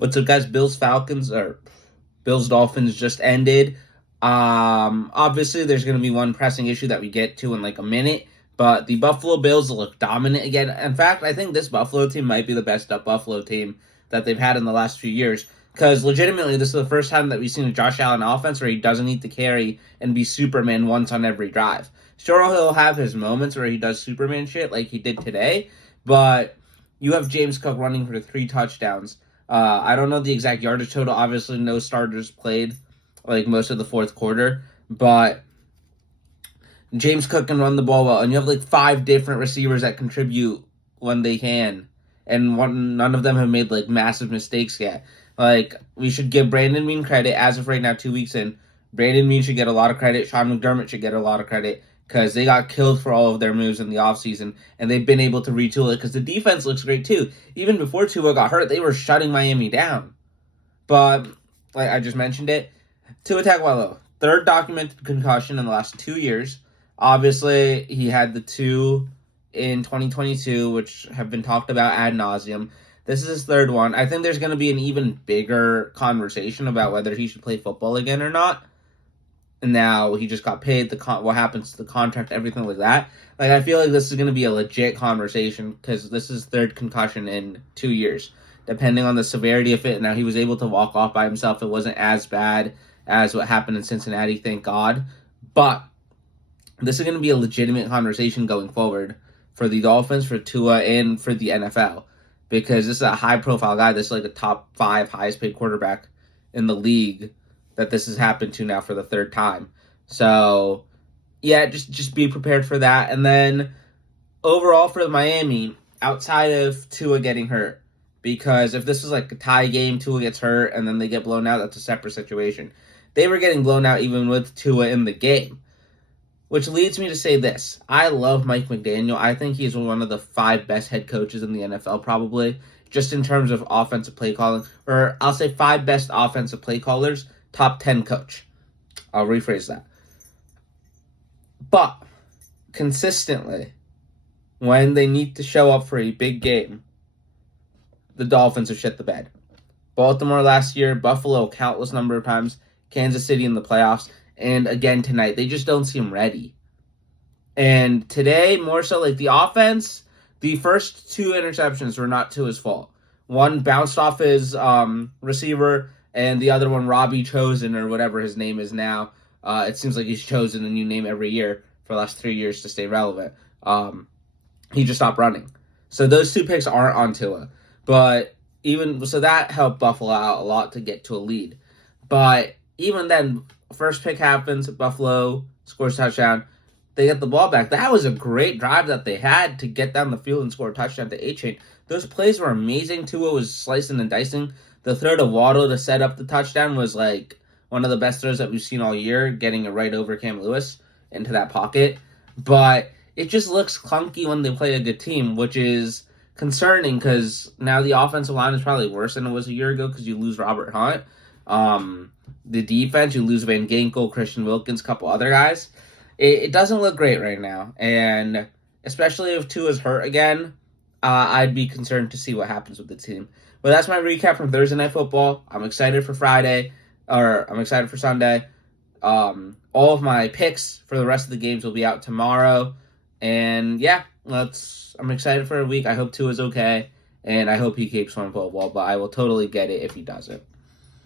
What's up, guys? Bills Dolphins just ended. Obviously, there's going to be one pressing issue that we get to in like a minute, but the Buffalo Bills look dominant again. In fact, I think this Buffalo team might be the best up Buffalo team that they've had in the last few years. Because legitimately, this is the first time that we've seen a Josh Allen offense where he doesn't need to carry and be Superman once on every drive. Sure, he'll have his moments where he does Superman shit like he did today, but you have James Cook running for 3 touchdowns. I don't know the exact yardage total. Obviously, no starters played like most of the fourth quarter, but James Cook can run the ball well, and you have like 5 different receivers that contribute when they can, and none of them have made like massive mistakes yet. Like, we should give Brandon Beane credit as of right now, 2 weeks in. Brandon Beane should get a lot of credit. Sean McDermott should get a lot of credit because they got killed for all of their moves in the offseason, and they've been able to retool it because the defense looks great too. Even before Tua got hurt, they were shutting Miami down. But, like I just mentioned it, Tua Tagovailoa, third documented concussion in the last 2 years. Obviously, he had the 2 in 2022, which have been talked about ad nauseum. This is his third one. I think there's going to be an even bigger conversation about whether he should play football again or not. And now he just got paid, what happens to the contract, everything like that. Like, I feel like this is going to be a legit conversation because this is third concussion in 2 years, depending on the severity of it. Now, he was able to walk off by himself. It wasn't as bad as what happened in Cincinnati, thank God. But this is going to be a legitimate conversation going forward for the Dolphins, for Tua, and for the NFL. Because this is a high-profile guy. This is like a top 5 highest-paid quarterback in the league that this has happened to now for the third time. So, yeah, just be prepared for that. And then, overall for Miami, outside of Tua getting hurt, because if this was like a tie game, Tua gets hurt, and then they get blown out, that's a separate situation. They were getting blown out even with Tua in the game. Which leads me to say this. I love Mike McDaniel. I think he's one of the 5 best head coaches in the NFL, probably, just in terms of offensive play calling. Or I'll say 5 best offensive play callers, top 10 coach. I'll rephrase that. But, consistently, when they need to show up for a big game, the Dolphins have shit the bed. Baltimore last year, Buffalo a countless number of times, Kansas City in the playoffs, and again tonight. They just don't seem ready. And today, more so, like the offense, the first 2 interceptions were not Tua's fault. One bounced off his receiver, and the other one, Robbie Chosen, or whatever his name is now. It seems like he's chosen a new name every year for the last 3 years to stay relevant. He just stopped running. So those 2 picks aren't on Tua. But even so, that helped Buffalo out a lot to get to a lead. But even then, first pick happens, Buffalo scores a touchdown. They get the ball back. That was a great drive that they had to get down the field and score a touchdown to A-Chain. Those plays were amazing. Tua was slicing and dicing. The throw to Waddle to set up the touchdown was like one of the best throws that we've seen all year, getting it right over Cam Lewis into that pocket. But it just looks clunky when they play a good team, which is concerning because now the offensive line is probably worse than it was a year ago because you lose Robert Hunt. The defense, you lose Van Ginkel, Christian Wilkins, a couple other guys. It doesn't look great right now. And especially if Tua's hurt again, I'd be concerned to see what happens with the team. But that's my recap from Thursday Night Football. I'm excited for I'm excited for Sunday. All of my picks for the rest of the games will be out tomorrow. And yeah, I'm excited for a week. I hope Tua's okay. And I hope he keeps playing football, but I will totally get it if he doesn't.